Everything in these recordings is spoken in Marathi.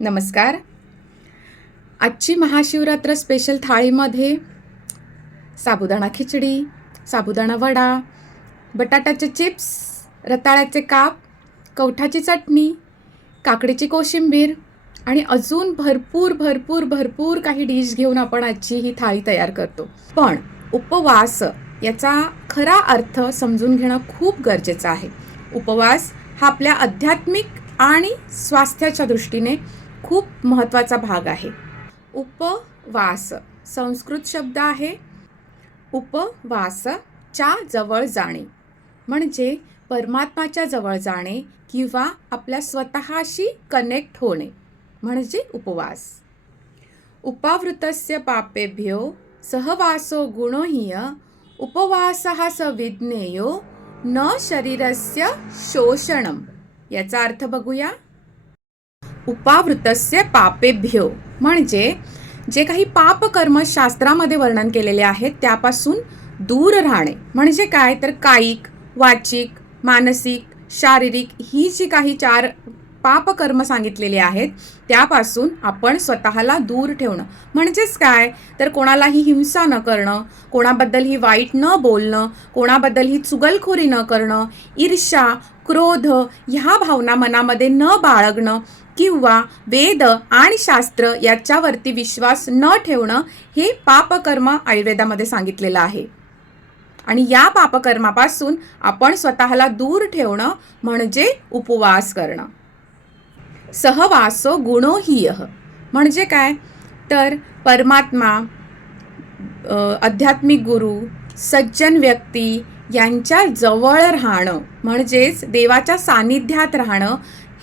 नमस्कार. आजची महाशिवरात्र स्पेशल थाळीमध्ये साबुदाणा खिचडी साबुदाणा वडा बटाट्याचे चिप्स रताळ्याचे काप कवठाची चटणी काकडीची कोशिंबीर आणि अजून भरपूर भरपूर भरपूर काही डिश घेऊन आपण आजची ही थाळी तयार करतो. पण उपवास याचा खरा अर्थ समजून घेणं खूप गरजेचं आहे. उपवास हा आपल्या आध्यात्मिक आणि स्वास्थ्याच्या दृष्टीने खूप महत्त्वाचा भाग आहे. उपवास संस्कृत शब्द आहे. उपवासच्या जवळ जाणे म्हणजे परमात्माच्या जवळ जाणे किंवा आपल्या स्वतःशी कनेक्ट होणे म्हणजे उपवास. उपावृतस्य पापेभ्यो सहवासो गुणोहीय उपवासः स विज्ञेयो न शरीरस्य शोषणम. याचा अर्थ बघूया. उपावृतस्य पापेभ्यो. म्हणजे जे काही पापकर्म शास्त्रामध्ये वर्णन केलेले आहेत त्यापासून दूर राहणे. म्हणजे काय? तर कायिक वाचिक मानसिक शारीरिक ही जी काही चार पापकर्म सांगितलेले आहेत त्यापासून आपण स्वतःला दूर ठेवणं. म्हणजेच काय? तर कोणालाही हिंसा न करणं कोणाबद्दल ही वाईट न बोलणं कोणाबद्दल ही चुगलखोरी न करणं ईर्ष्या क्रोध ह्या भावना मनामध्ये न बाळगणं किंवा वेद आणि शास्त्र याच्यावरती विश्वास न ठेवणं हे पापकर्म आयुर्वेदामध्ये सांगितलेलं आहे. आणि या पापकर्मापासून आपण स्वतःला दूर ठेवणं म्हणजे उपवास करणं. सहवासो गुणोहीय. म्हणजे काय? तर परमात्मा आध्यात्मिक गुरु सज्जन व्यक्ती यांच्या जवळ राहणं म्हणजेच देवाच्या सानिध्यात राहणं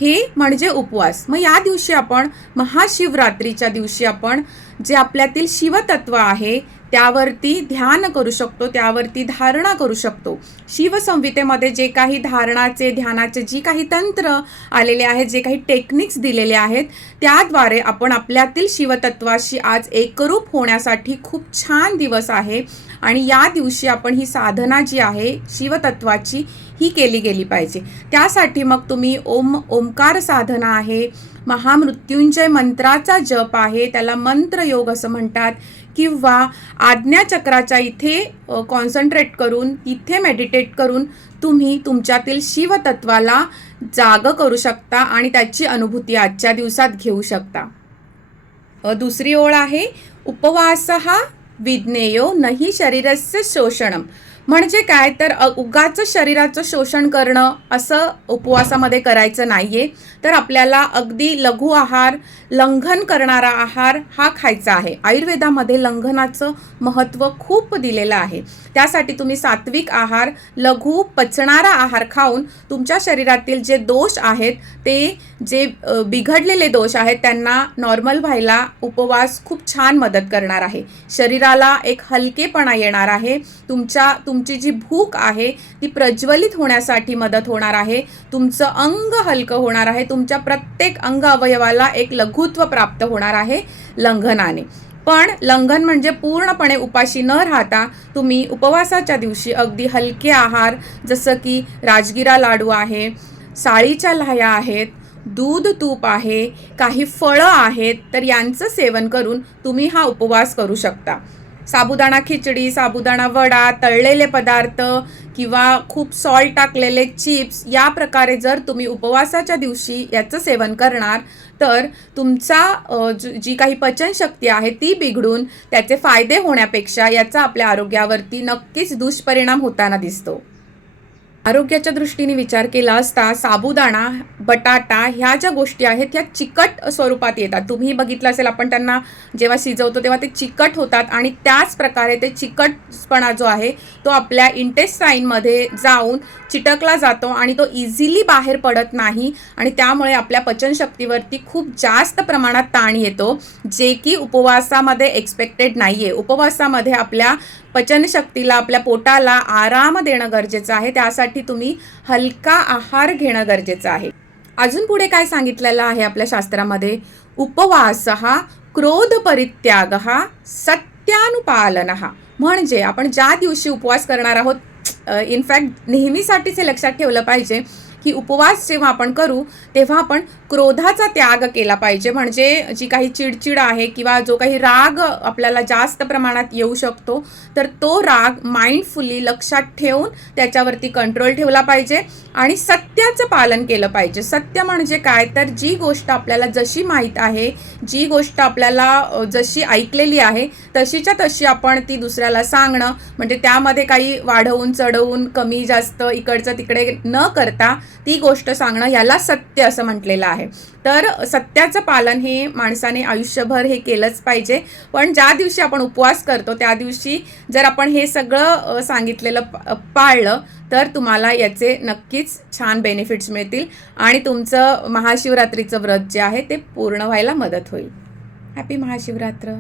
हे म्हणजे उपवास. मग या दिवशी आपण महाशिवरात्रीच्या दिवशी आपण जे आपल्यातील शिवतत्व आहे त्यावरती ध्यान करू शकतो त्यावरती धारणा करू शकतो. शिवसंहितेमध्ये जे काही धारणाचे ध्यानाचे जी काही तंत्र आलेले आहेत जे काही टेक्निक्स दिलेले आहेत त्याद्वारे आपण आपल्यातील शिवतत्वाशी आज एकरूप होण्यासाठी खूप छान दिवस आहे आणि या दिवशी आपण ही साधना जी आहे शिवतत्वाची ही केली गेली पाहिजे. त्यासाठी मग तुम्ही ओम ओंकार साधना आहे महामृत्युंजय मंत्राचा जप आहे. त्याला मंत्रयोग असं म्हणतात. किंवा आज्ञाचक्राच्या इथे कॉन्सन्ट्रेट करून इथे मेडिटेट करून तुम्ही तुमच्यातील शिवतत्वाला जाग करू शकता आणि त्याची अनुभूती आजच्या दिवसात घेऊ शकता. दुसरी ओळ आहे. उपवास हा विज्ञेयो नाही शरीरस्य शोषणम. म्हणजे काय? तर उगाच शरीराचं शोषण करणं असं उपवासामध्ये करायचं नाहीये. तर आपल्याला अगदी लघु आहार लंघन करणारा आहार हा खायचा आहे. आयुर्वेदामध्ये लंघनाचं महत्त्व खूप दिलेलं आहे. त्यासाठी तुम्ही सात्विक आहार लघु पचणारा आहार खाऊन तुमच्या शरीरातील जे दोष आहेत ते जे बिघडलेले दोष आहेत त्यांना नॉर्मल व्हायला उपवास खूप छान मदत करणार आहे. शरीराला एक हलकेपणा येणार आहे. तुमच्या तुमची जी भूक आहे ती प्रज्वलित होण्यासाठी मदत होणार आहे. तुमचं अंग हलकं होणार आहे. तुमच्या प्रत्येक अंग अवयवाला एक लघुत्व प्राप्त होणार आहे लंघनाने. पण लंघन म्हणजे पूर्णपणे उपाशी न राहता तुम्ही उपवासाच्या दिवशी अगदी हलके आहार जसं की राजगिरा लाडू आहे साळीच्या लाह्या आहेत दूध तूप आहे काही फळं आहेत तर यांचं सेवन करून तुम्ही हा उपवास करू शकता. साबुदाणा खिचडी साबुदाणा वडा तळलेले पदार्थ किंवा खूप सॉल्ट टाकलेले चिप्स या प्रकारे जर तुम्ही उपवासाच्या दिवशी याचं सेवन करणार तर तुमचा ज- जी काही पचनशक्ती आहे ती बिघडून त्याचे फायदे होण्यापेक्षा याचा आपल्या आरोग्यावरती नक्कीच दुष्परिणाम होताना दिसतो. आरोग्याच्या दृष्टीने विचार केला असता साबुदाणा बटाटा ह्या ज्या गोष्टी आहेत ह्या चिकट स्वरूपात येतात. तुम्ही बघितलं असेल आपण त्यांना जेव्हा शिजवतो तेव्हा ते चिकट होतात आणि त्याच प्रकारे ते चिकटपणा जो आहे तो आपल्या इंटेस्टाईनमध्ये जाऊन चिटकला जातो आणि तो इझिली बाहेर पडत नाही आणि त्यामुळे आपल्या पचनशक्तीवरती खूप जास्त प्रमाणात ताण येतो जे की उपवासामध्ये एक्सपेक्टेड नाही आहे उपवासामध्ये आपल्या पचनशक्तीला आपल्या पोटाला आराम देणं गरजेचं आहे. त्यासाठी तुम्ही हलका आहार घेणं गरजेचं आहे. अजून पुढे काय सांगितलेलं आहे आपल्या शास्त्रामध्ये? उपवास हा क्रोध परित्याग हा सत्यानुपालन. हा म्हणजे आपण ज्या दिवशी उपवास करणार आहोत इनफॅक्ट नेहमीसाठीच हे लक्षात ठेवलं पाहिजे. की उपवास जेव्हा आपण करू तेव्हा आपण क्रोधाचा त्याग केला पाहिजे. म्हणजे जी काही चिडचिड आहे किंवा जो काही राग आपल्याला जास्त प्रमाणात येऊ शकतो तर तो राग माइंडफुली लक्षात ठेवून त्याच्यावरती कंट्रोल ठेवला पाहिजे आणि सत्याचं पालन केलं पाहिजे. सत्य म्हणजे काय? तर जी गोष्ट आपल्याला जशी माहीत आहे जी गोष्ट आपल्याला जशी ऐकलेली आहे तशीच्या तशी आपण ती दुसऱ्याला सांगणं म्हणजे त्यामध्ये काही वाढवून चढवून कमी जास्त इकडचं तिकडे न करता ती गोष्ट सांगणं याला सत्य असं म्हटलेलं आहे. तर सत्याचं पालन हे माणसाने आयुष्यभर हे केलंच पाहिजे. पण ज्या दिवशी आपण उपवास करतो त्या दिवशी जर आपण हे सगळं सांगितलेलं पाळलं तर तुम्हाला याचे नक्कीच छान बेनिफिट्स मिळतील आणि तुमचं महाशिवरात्रीचं व्रत जे आहे ते पूर्ण व्हायला मदत होईल. हॅपी महाशिवरात्र.